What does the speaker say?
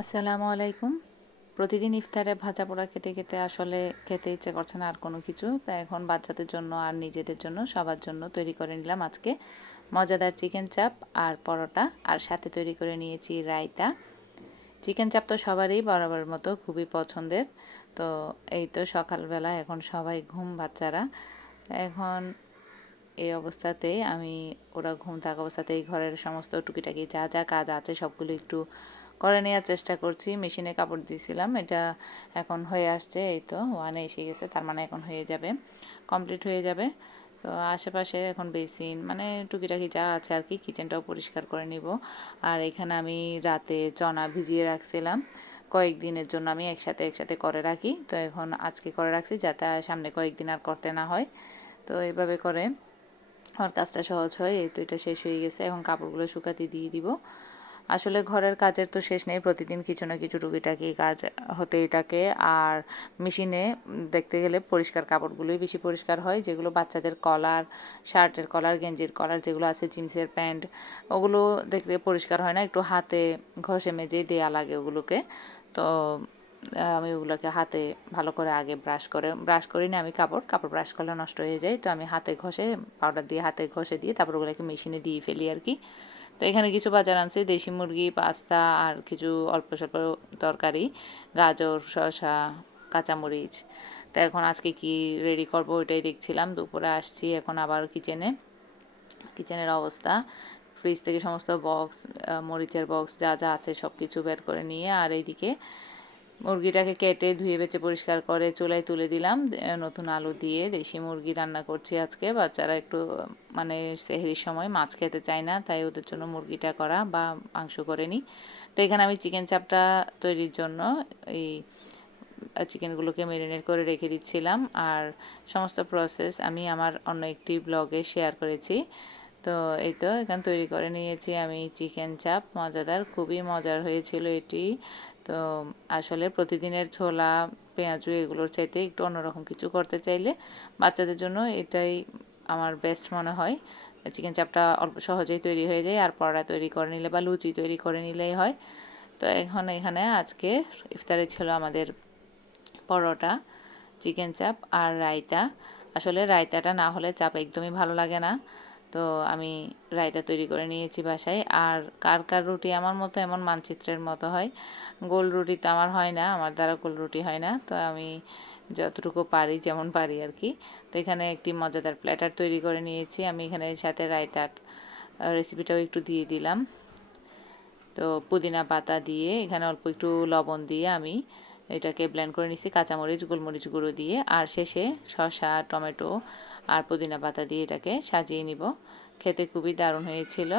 আসসালামু আলাইকুম। প্রতিদিন ইফতারে ভাজা পোড়া খেতে খেতে আসলে খেতে ইচ্ছে করছে না আর কোনো কিছু। তাই এখন বাচ্চাদের জন্য আর নিজেদের জন্য সবার জন্য তৈরি করে নিলাম আজকে মজাদার চিকেন চাপ আর পরোটা, আর সাথে তৈরি করে নিয়েছি রায়তা। চিকেন চাপ তো সবারই বরাবর মতো খুবই পছন্দের। তো এই তো সকালবেলা এখন সবাই ঘুম বাচ্চারা। এখন এই অবস্থাতে ওরা ঘুম থাকা অবস্থাতেই ঘরের সমস্ত টুকিটাকি যা যা কাজ আছে সবগুলো একটু করে নেওয়ার চেষ্টা করছি। মেশিনে কাপড় দিয়েছিলাম, এটা এখন হয়ে আসছে, এই তো ওয়ানে এসে গেছে, তার মানে এখন হয়ে যাবে, কমপ্লিট হয়ে যাবে। তো আশেপাশে এখন বেসিন মানে টুকিটাকি যা আছে আর কি, কিচেনটাও পরিষ্কার করে নিব। আর এখানে আমি রাতে চনা ভিজিয়ে রাখছিলাম কয়েকদিনের জন্য, আমি একসাথে করে রাখি। তো এখন আজকে করে রাখছি যাতে সামনে কয়েকদিন আর করতে না হয়। তো এইভাবে করে আমার কাজটা সহজ হয়। এই তো এটা শেষ হয়ে গেছে, এখন কাপড়গুলো শুকাতে দিয়ে দিব। আসলে ঘরের কাজের তো শেষ নেই, প্রতিদিন কিছু না কিছু টুকিটাকি কাজ হতেই থাকে। আর মেশিনে দেখতে গেলে পরিষ্কার কাপড়গুলোই বেশি পরিষ্কার হয়, যেগুলো বাচ্চাদের কলার, শার্টের কলার, গেঞ্জির কলার যেগুলো আছে, জিন্সের প্যান্ট, ওগুলো দেখতে পরিষ্কার হয় না, একটু হাতে ঘষে মেজে দেয়া লাগে ওগুলোকে। তো আমি ওগুলোকে হাতে ভালো করে আগে ব্রাশ করি না আমি, কাপড় ব্রাশ করলে নষ্ট হয়ে যায়। তো আমি হাতে ঘষে, পাউডার দিয়ে হাতে ঘষে দিয়ে তারপর ওগুলোকে মেশিনে দিয়ে ফেলি আর কি। তো এখানে কিছু বাজার আনছি, দেশি মুরগি, পাস্তা আর কিছু অল্প স্বল্প তরকারি, গাজর, শসা, কাঁচামরিচ। তো এখন আজকে কি রেডি করব ওইটাই দেখছিলাম। দুপুরে আসছি এখন আবার কিচেনের অবস্থা, ফ্রিজ থেকে সমস্ত বক্স, মরিচের বক্স যা যা আছে সব কিছু বের করে নিয়ে, আর এইদিকে মুরগিটাকে কেটে ধুয়ে বেছে পরিষ্কার করে চুলায় তুলে দিলাম। নতুন আলু দিয়ে দেশি মুরগি রান্না করছি আজকে। বাচ্চারা একটু মানে সেহরির সময় মাছ খেতে চায় না, তাই ওদের জন্য মুরগিটা করা বা মাংস করে নিই। তো এখানে আমি চিকেন চাপটা তৈরির জন্য এই চিকেনগুলোকে ম্যারিনেট করে রেখে দিচ্ছিলাম। আর সমস্ত প্রসেস আমি আমার অন্য একটি ব্লগে শেয়ার করেছি। তো এই তো এখানে তৈরি করে নিয়েছি আমি চিকেন চাপ, মজাদার, খুবই মজার হয়েছিল এটি। তো আসলে প্রতিদিনের ছোলা, পেঁয়াজু এগুলোর চাইতে একটু অন্যরকম কিছু করতে চাইলে বাচ্চাদের জন্য এটাই আমার বেস্ট মনে হয়। চিকেন চাপটা অল্প সহজেই তৈরি হয়ে যায়, আর পরোটা তৈরি করে নিলে বা লুচি তৈরি করে নিলেই হয়। তো এখন এখানে আজকে ইফতারে ছিল আমাদের পরোটা, চিকেন চাপ আর রায়তা। আসলে রায়তাটা না হলে চাপ একদমই ভালো লাগে না। তো আমি রায়তা তৈরি করে নিয়েছি বাসায়। আর কার কার রুটি আমার মতো এমন মানচিত্রের মতো হয়, গোল রুটি তো আমার হয় না, আমার দ্বারা গোল রুটি হয় না। তো আমি যতটুকু পারি যেমন পারি আর কি। তো এখানে একটি মজাদার প্ল্যাটার তৈরি করে নিয়েছি আমি, এখানে সাথে রায়তার রেসিপিটাও একটু দিয়ে দিলাম। তো পুদিনা পাতা দিয়ে, এখানে অল্প একটু লবণ দিয়ে আমি এটাকে ব্লেন্ড করে নিচ্ছি, কাঁচামরিচ, গোলমরিচ গুঁড়ো দিয়ে, আর শেষে শসা, টমেটো আর পুদিনা পাতা দিয়ে এটাকে সাজিয়ে নিব। খেতে খুবই দারুণ হয়েছিল।